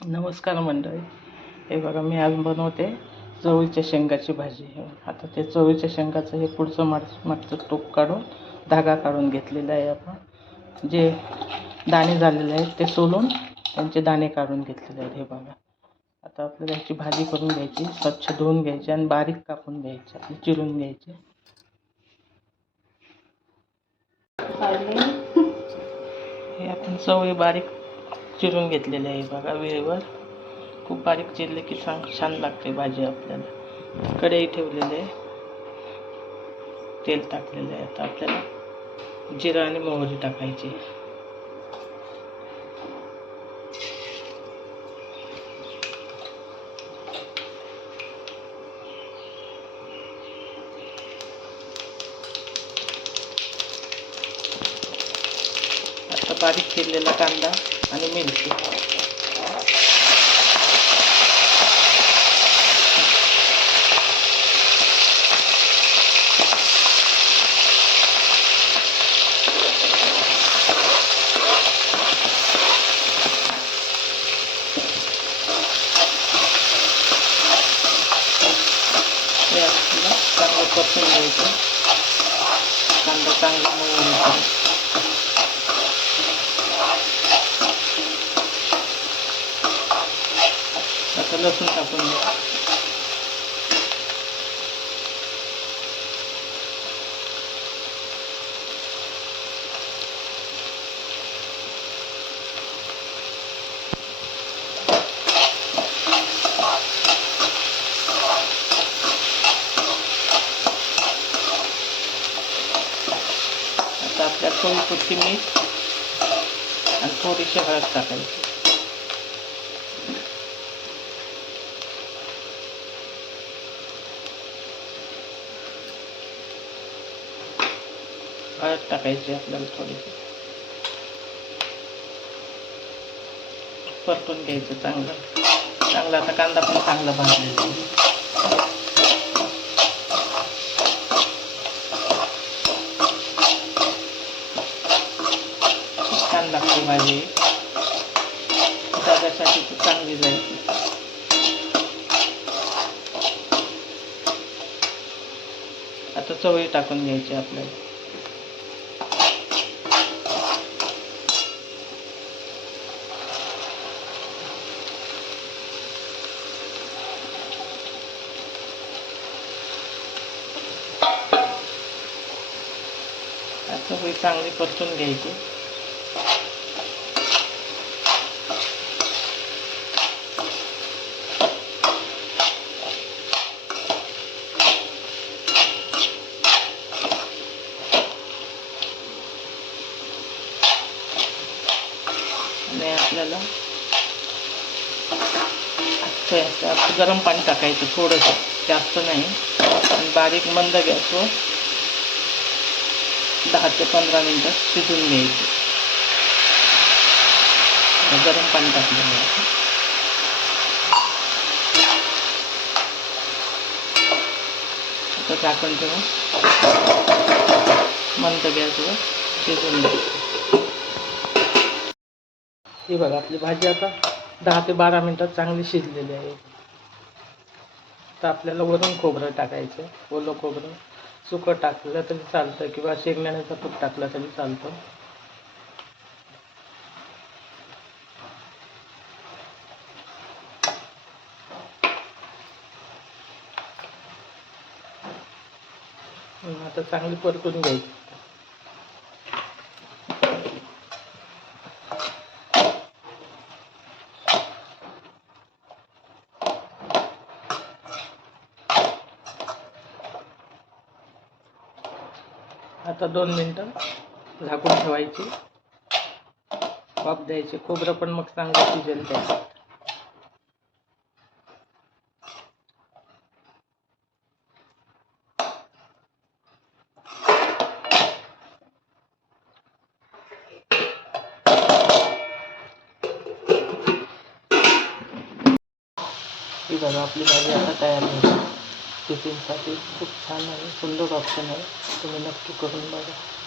नमस्कार मंडळी. हे बघा मी आज बनवते चवळीच्या शेंगाची भाजी. आता ते चवळीच्या शेंगाचं हे पुढचं माग मागचं टोप काढून धागा काढून घेतलेला आहे आपण. जे दाणे झालेले आहेत ते सोलून त्यांचे दाणे काढून घेतलेले आहेत. हे बघा. आता आपल्याला ह्याची भाजी करून घ्यायची स्वच्छ धुवून घ्यायची आणि बारीक कापून घ्यायची आपली चिरून घ्यायचे. हे आपण चवळी बारीक चिरून घेतलेले आहे बघा वेळेवर. खूप बारीक चिरले की सांग छान लागते भाजी आपल्याला. कढई ठेवलेले आहे. तेल टाकलेलं आहे आता आपल्याला. जिरा आणि मोहरी टाकायची. आता बारीक चिरलेला कांदा. आणि मिरची हे आपल्याला चांगलं परतून घ्यायचं कांदा आता लसूण टाकून द्या आता आपल्या थोडी मीठ आणि हळद टाकायची आपल्याला थोडीशी परतून घ्यायचं चांगलं. चांगला आता कांदा पण चांगला भाजलेला आहे. छान लागते भाजी त्याच्यासाठी ती चांगली जायची आता चवळी टाकून घ्यायची आपल्याला. सगळी चांगली परतून घ्यायची. आणि आपल्याला गरम पाणी टाकायचं थोडंसं जास्त नाही. आणि बारीक मंद गॅसवर दहा ते पंधरा मिनटं शिजून घ्यायचे. गरम पाणी टाकलं आहे आता. झाकण ठेवून मंद गॅसवर शिजून घ्यायचं. ही बघा आपली भाजी आता दहा ते बारा मिनटात चांगली शिजलेली आहे. तर आपल्याला वरून खोबरं टाकायचं ओलं खोबरं. सुकं टाकलं तरी चालतं किंवा शेंगदाण्याचं तूप टाकलं तरी चालतं. आता चांगली परतून घ्यायची. आता दोन मिनटं झाकून ठेवायची. वाफ द्यायचे. खोबरं पण मग चांगलं शिजेल त्याच्यात बघा आपली भाजी आता तयार झाली. टिफिनसाठी खूप छान आहे सुंदर ऑप्शन आहे. तुम्ही नक्की करून बघा.